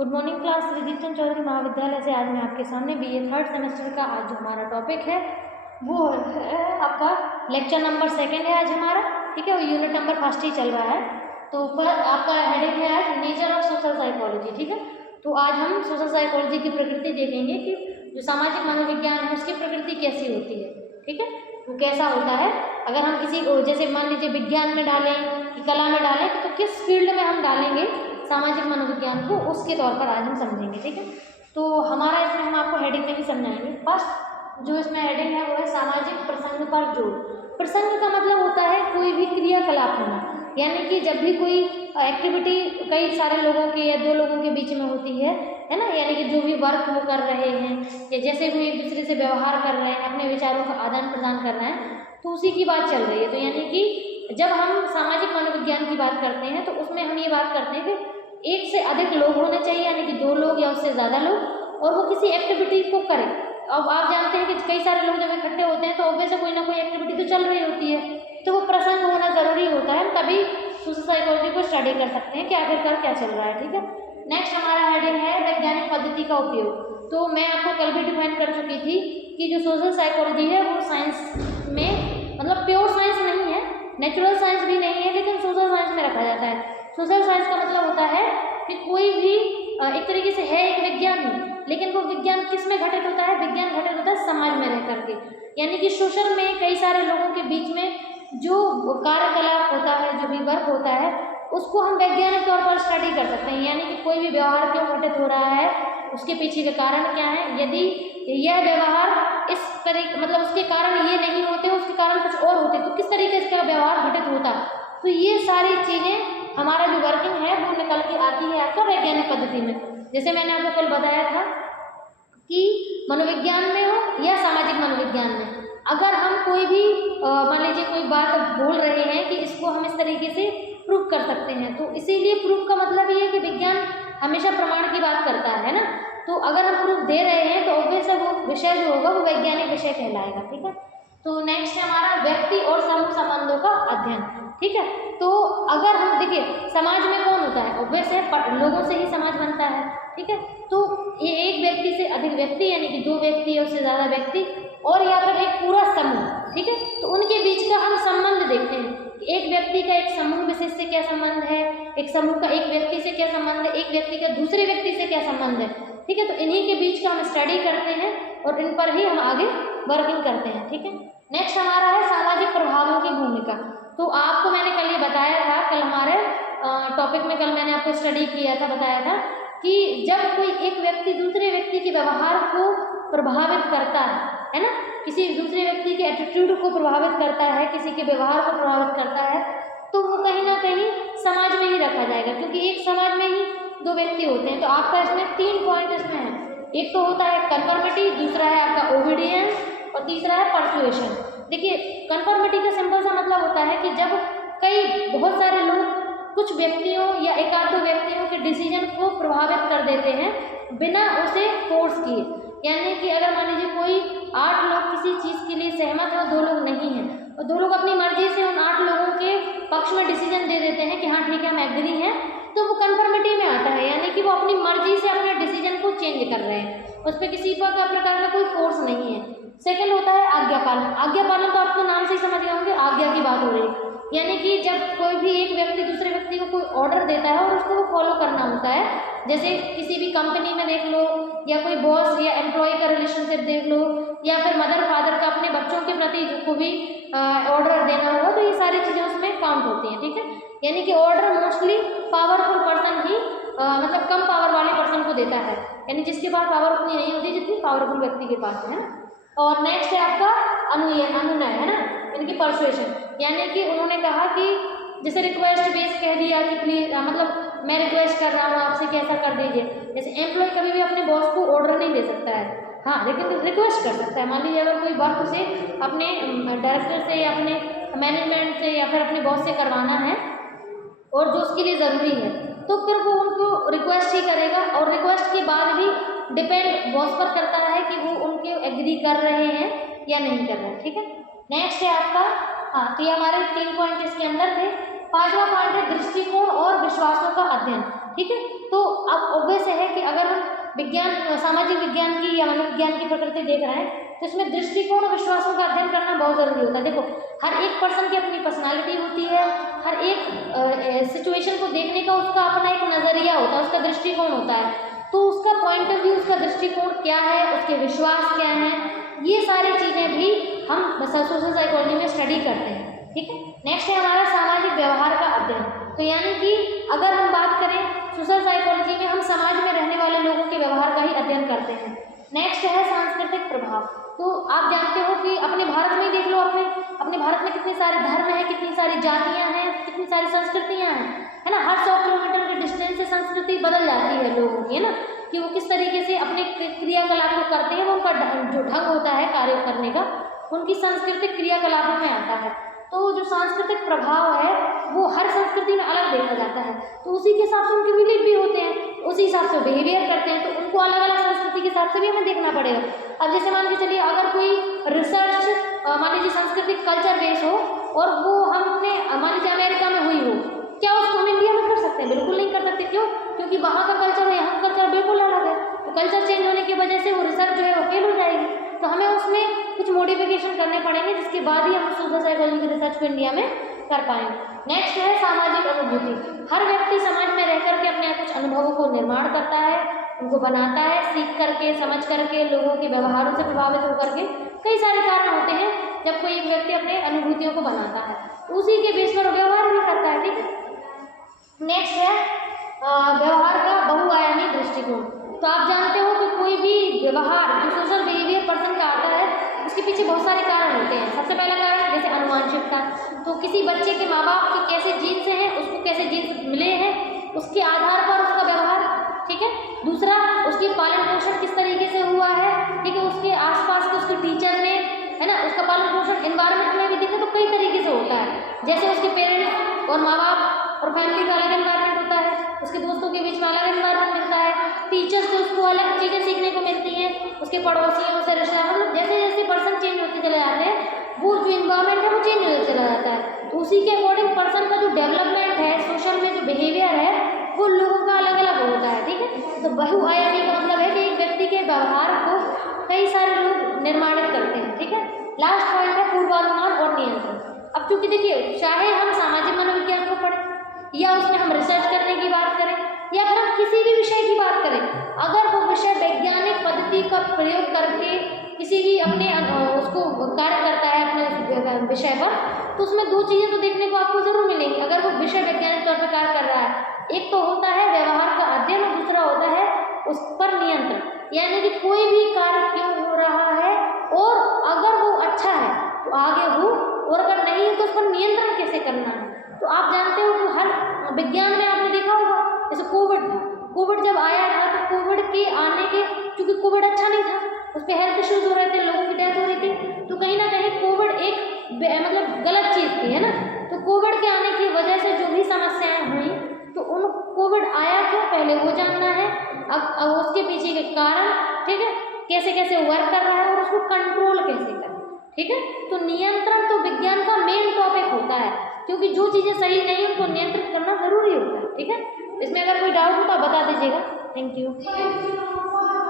Good morning class. Shrijeet Chandra Chaudhary Mahavidyalaya से आज मैं आपके सामने बीए थर्ड सेमेस्टर का आज जो हमारा टॉपिक है वो है आपका लेक्चर नंबर 2 है आज हमारा, ठीक है। यूनिट नंबर 1 ही चल रहा है। तो ऊपर आपका हेडिंग है आज नेचर ऑफ सोशल साइकोलॉजी, ठीक है। तो आज हम सोशल साइकोलॉजी की प्रकृति देखेंगे कि जो सामाजिक मनोविज्ञान है उसकी प्रकृति कैसी होती है, ठीक है, वो कैसा होता है। अगर हम किसी को जैसे मान लीजिए विज्ञान में डालें कि कला में डालें तो किस फील्ड में हम डालेंगे सामाजिक मनोविज्ञान को, उसके तौर पर आज हम समझेंगे, ठीक है। तो हमारा इसमें हम आपको हेडिंग में ही समझाएंगे। फर्स्ट जो इसमें हेडिंग है वो है सामाजिक प्रसंग पर जोर। प्रसंग का मतलब होता है कोई भी क्रियाकलाप होना, यानी कि जब भी कोई एक्टिविटी कई सारे लोगों के या दो लोगों के बीच में होती है ना, यानी कि जो भी वर्क वो कर रहे हैं या जैसे कोई एक दूसरे से व्यवहार कर रहे हैं, अपने विचारों का आदान प्रदान कर रहे हैं, तो उसी की बात चल रही है। तो यानी कि जब हम सामाजिक मनोविज्ञान की बात करते हैं तो उसमें हम ये बात करते हैं कि एक से अधिक लोग होने चाहिए, यानी कि 2 लोग या उससे ज़्यादा लोग, और वो किसी एक्टिविटी को करें। अब आप जानते हैं कि कई सारे लोग जब इकट्ठे होते हैं तो ऑब्वियस कोई ना कोई एक्टिविटी तो चल रही होती है, तो वो प्रसंग होना ज़रूरी होता है, तभी सोशल साइकोलॉजी को स्टडी कर सकते हैं कि आखिरकार क्या चल रहा है, ठीक है। नेक्स्ट हमारा हेडिंग है वैज्ञानिक पद्धति का उपयोग। तो मैं आपको कल भी डिफाइन कर चुकी थी कि जो सोशल साइकोलॉजी है वो साइंस में मतलब प्योर साइंस नहीं है, नेचुरल साइंस भी नहीं है, लेकिन सोशल साइंस में रखा जाता है। सोशल साइंस का मतलब होता है कि कोई भी एक तरीके से है एक विज्ञान ही, लेकिन वो विज्ञान किस में घटित होता है, विज्ञान घटित होता है समाज में रह करके, यानी कि सोशल में कई सारे लोगों के बीच में जो कार्यकलाप होता है, जो भी वर्क होता है, उसको हम वैज्ञानिक तौर पर स्टडी कर सकते हैं। यानी कि कोई भी व्यवहार क्यों घटित हो रहा है, उसके पीछे के कारण क्या है, यदि यह व्यवहार इस तरीके मतलब उसके कारण ये नहीं होते, उसके कारण कुछ और होते, तो किस तरीके से व्यवहार घटित होता। तो ये सारी चीज़ें हमारा जो वर्किंग है वो निकल के आती है आपका वैज्ञानिक पद्धति में। जैसे मैंने आपको कल बताया था कि मनोविज्ञान में हो या सामाजिक मनोविज्ञान में, अगर हम कोई भी मान लीजिए कोई बात बोल रहे हैं कि इसको हम इस तरीके से प्रूव कर सकते हैं, तो इसीलिए प्रूफ का मतलब ये है कि विज्ञान हमेशा प्रमाण की बात करता है ना। तो अगर हम प्रूफ दे रहे हैं तो ऑब्वियस वो विषय जो होगा वो वैज्ञानिक विषय कहलाएगा, ठीक है। तो नेक्स्ट है हमारा व्यक्ति और समूह संबंधों का अध्ययन, ठीक है। तो अगर हम देखिए समाज में कौन होता है, ऑब्वियस है लोगों से ही समाज बनता है, ठीक है। तो ये एक व्यक्ति से अधिक व्यक्ति, यानी कि 2 व्यक्ति या उससे ज़्यादा व्यक्ति, और या फिर एक पूरा समूह, ठीक है। तो उनके बीच का हम संबंध देखते हैं कि एक व्यक्ति का एक समूह विशेष से क्या संबंध है, एक समूह का एक व्यक्ति से क्या संबंध है, एक व्यक्ति का दूसरे व्यक्ति से क्या संबंध है, ठीक है। तो इन्हीं के बीच का हम स्टडी करते हैं और इन पर ही हम आगे वर्किंग करते हैं, ठीक है। नेक्स्ट हमारा है सामाजिक प्रभावों की भूमिका। तो आपको मैंने कल ये बताया था, कल हमारे टॉपिक में कल मैंने आपको स्टडी किया था, बताया था कि जब कोई एक व्यक्ति दूसरे व्यक्ति के व्यवहार को प्रभावित करता है ना, किसी दूसरे व्यक्ति के एटीट्यूड को प्रभावित करता है, किसी के व्यवहार को प्रभावित करता है, तो वो कहीं ना कहीं समाज में ही रखा जाएगा, क्योंकि एक समाज में ही 2 व्यक्ति होते हैं। तो आपका इसमें 3 पॉइंट इसमें है। एक तो होता है कन्फर्मिटी, दूसरा है आपका ओबीडियंस, और तीसरा है परसुएशन। देखिए कन्फर्मिटी का सिंपल सा मतलब होता है कि जब बहुत सारे लोग कुछ व्यक्तियों या 1-2 व्यक्तियों के डिसीजन को प्रभावित कर देते हैं बिना उसे फोर्स किए, यानी कि अगर मान लीजिए कोई 8 लोग किसी चीज़ के लिए सहमत है और 2 लोग नहीं हैं, और 2 लोग अपनी मर्जी से उन 8 लोगों के पक्ष में डिसीजन दे देते हैं कि हाँ ठीक है हम एग्री हैं, तो वो कन्फर्मिटी में आता है, यानी कि वो अपनी मर्जी से अपने डिसीजन को चेंज कर रहे हैं, उस पर किसी प्रकार का कोई फोर्स नहीं है। सेकंड होता है आज्ञा पालन। आज्ञा पालन तो आपको नाम से ही समझ गए होंगे, आज्ञा की बात हो रही है, यानी कि जब कोई भी एक व्यक्ति दूसरे व्यक्ति को कोई ऑर्डर देता है और उसको वो फॉलो करना होता है, जैसे किसी भी कंपनी में देख लो, या कोई बॉस या एम्प्लॉय का रिलेशनशिप देख लो, या फिर मदर फादर का अपने बच्चों के प्रति को भी ऑर्डर देना हो, तो ये सारी चीज़ें उसमें काउंट होती हैं, ठीक है। यानी कि ऑर्डर मोस्टली पावरफुल पर्सन ही मतलब कम पावर वाले पर्सन को देता है, यानी जिसके पास पावर उतनी नहीं होती जितनी पावरफुल व्यक्ति के पास है ना। और नेक्स्ट है आपका अनुनय है ना, इनकी परसुएशन, यानी कि उन्होंने कहा कि जैसे रिक्वेस्ट बेस कह दिया कि प्लीज मतलब मैं रिक्वेस्ट कर रहा हूँ आपसे कि ऐसा कर दीजिए। जैसे एम्प्लॉय कभी भी अपने बॉस को ऑर्डर नहीं दे सकता है, हाँ, लेकिन रिक्वेस्ट कर सकता है। मान लीजिए अगर कोई वर्क उसे अपने डायरेक्टर से या अपने मैनेजमेंट से या फिर अपने बॉस से करवाना है और जो उसके लिए ज़रूरी है, तो फिर वो उनको रिक्वेस्ट ही करेगा, और रिक्वेस्ट के बाद भी डिपेंड बॉस पर करता है कि वो उनके एग्री कर रहे हैं या नहीं कर रहे हैं, ठीक है। नेक्स्ट है आपका हाँ, तो ये हमारे 3 पॉइंट इसके अंदर थे। 5वां पॉइंट है दृष्टिकोण और विश्वासों का अध्ययन, ठीक है। तो अब ऑब्वियस है कि अगर हम विज्ञान, सामाजिक विज्ञान की या मनोविज्ञान की प्रकृति देख रहे हैं तो इसमें दृष्टिकोण और विश्वासों का अध्ययन करना बहुत ज़रूरी होता है। देखो, हर एक पर्सन की अपनी पर्सनालिटी होती है, हर एक सिचुएशन को देखने का उसका अपना एक नज़रिया होता है, उसका दृष्टिकोण होता है। तो उसका पॉइंट ऑफ व्यू, उसका दृष्टिकोण क्या है, उसके विश्वास क्या हैं, ये सारी चीज़ें भी हम सोशल साइकोलॉजी में स्टडी करते हैं। ठीक है, नेक्स्ट है हमारा सामाजिक व्यवहार का अध्ययन। तो यानी कि अगर हम बात करें सोशल साइकोलॉजी में, हम समाज में रहने वाले लोगों के व्यवहार का ही अध्ययन करते हैं। नेक्स्ट है सांस्कृतिक प्रभाव। तो आप जानते हो कि अपने भारत में ही देख लो, अपने भारत में कितने सारे धर्म हैं, कितनी सारी जातियां हैं, कितनी सारी संस्कृतियां हैं, है ना। हर 100 किलोमीटर के डिस्टेंस से संस्कृति बदल जाती है लोगों की, है ना, कि वो किस तरीके से अपने क्रियाकलाप को करते हैं, वो उनका जो ढंग होता है कार्य करने का, उनकी सांस्कृतिक क्रियाकलापों में आता है। तो जो सांस्कृतिक प्रभाव है वो हर संस्कृति में अलग देखा जाता है, तो उसी के हिसाब से उनके बिलीफ भी होते हैं, उसी हिसाब से बिहेवियर करते हैं, तो उनको अलग अलग संस्कृति के हिसाब से भी हमें देखना पड़ेगा। अब जैसे मान के चलिए, अगर कोई रिसर्च मान लीजिए सांस्कृतिक कल्चर बेस हो और वो हमने मान लीजिए अमेरिका में हुई हो, क्या उसको हम इंडिया में कर सकते हैं? बिल्कुल नहीं कर सकते। क्यों? क्योंकि वहाँ का कल्चर और यहाँ का कल्चर बिल्कुल अलग है। तो कल्चर चेंज होने की वजह से वो रिसर्च जो है वो फेल हो जाएगी। तो हमें उसमें कुछ मॉडिफिकेशन करने पड़ेंगे, जिसके बाद ही हम सोशल साइकोलॉजी की रिसर्च को इंडिया में कर पाएंगे। नेक्स्ट है सामाजिक अनुभूति। हर व्यक्ति समाज में रह करके अपने कुछ अनुभवों को निर्माण करता है, उनको बनाता है, सीख करके, समझ करके, लोगों के व्यवहारों से प्रभावित होकर के। कई सारे कारण होते हैं जब कोई एक व्यक्ति अपने अनुभूतियों को बनाता है, तो उसी के बेस पर व्यवहार भी करता है। ठीक है, नेक्स्ट है व्यवहार का बहुआयामी दृष्टिकोण। तो आप जानते हो कि कोई भी व्यवहार, जो सोशल बिहेवियर पर्सन का आता है, उसके पीछे बहुत सारे कारण होते हैं। सबसे पहला कारण जैसे अनुवांशिकता, तो किसी बच्चे के माँ बाप के कैसे जीन्स हैं, उसको कैसे जीन्स मिले हैं, उसके आधार पर उसका व्यवहार। ठीक है, दूसरा उसकी पालन पोषण किस तरीके से हुआ है, ठीक है, उसके आसपास के उसके टीचर ने, है ना, उसका पालन पोषण एनवायरनमेंट में भी देखें तो कई तरीके से होता है। जैसे उसके पेरेंट्स और माँ बाप और फैमिली का अलग एनवायरनमेंट होता है, उसके दोस्तों के बीच में अलग एनवायरनमेंट मिलता है, टीचर्स से उसको अलग चीज़ें सीखने को मिलती हैं, उसके पड़ोसियों से रिश्ता, मतलब जैसे जैसे पर्सन चेंज होते चले जाते हैं, वो जो इन्वायरमेंट है वो चेंज होते चला जाता है। तो उसी के अकॉर्डिंग पर्सन का जो डेवलपमेंट है, सोशल में जो बिहेवियर है, वो लोगों का अलग अलग होता है। ठीक है, तो बहुआयामी का मतलब है कि एक व्यक्ति के व्यवहार को कई सारे लोग निर्माणित करते हैं। ठीक है, लास्ट पॉइंट है पूर्वानुमान और नियंत्रण। अब चूंकि देखिए, चाहे हम सामाजिक मनोविज्ञान को पढ़ें या उसमें हम रिसर्च करने की बात करें या फिर हम किसी भी विषय की बात करें, अगर वो विषय वैज्ञानिक पद्धति का प्रयोग करके किसी भी अपने उसको कार्य करता है अपने विषय पर, तो उसमें दो चीज़ें तो देखने को आपको जरूर मिलेंगी। अगर वो विषय वैज्ञानिक तौर पर कार्य कर रहा है, एक तो होता है व्यवहार का अध्ययन और दूसरा होता है उस पर नियंत्रण, यानी कि कोई भी कार्य क्यों हो रहा है और अगर वो अच्छा है तो आगे हो, और अगर नहीं है तो उस पर नियंत्रण कैसे करना है। तो आप जानते हो कि हर विज्ञान में आपने देखा होगा, जैसे कोविड था, कोविड जब आया था तो कोविड के आने के, चूंकि कोविड अच्छा नहीं था, उस पर हेल्थ इश्यूज हो रहे थे, लोगों की डेथ हो रही थी, तो कहीं ना कहीं कोविड एक मतलब गलत चीज़ थी, है ना। तो कोविड के आने की वजह से जो भी समस्याएं हुई, तो उन कोविड आया क्यों, पहले वो जानना है, अब उसके पीछे के कारण, ठीक है, कैसे कैसे वर्क कर रहा है और उसको कंट्रोल कैसे करें। ठीक है, तो नियंत्रण तो विज्ञान का मेन टॉपिक होता है, क्योंकि जो चीज़ें सही नहीं उनको नियंत्रित करना जरूरी होता है। ठीक है, इसमें अगर कोई डाउट हो तो बता दीजिएगा। Thank you.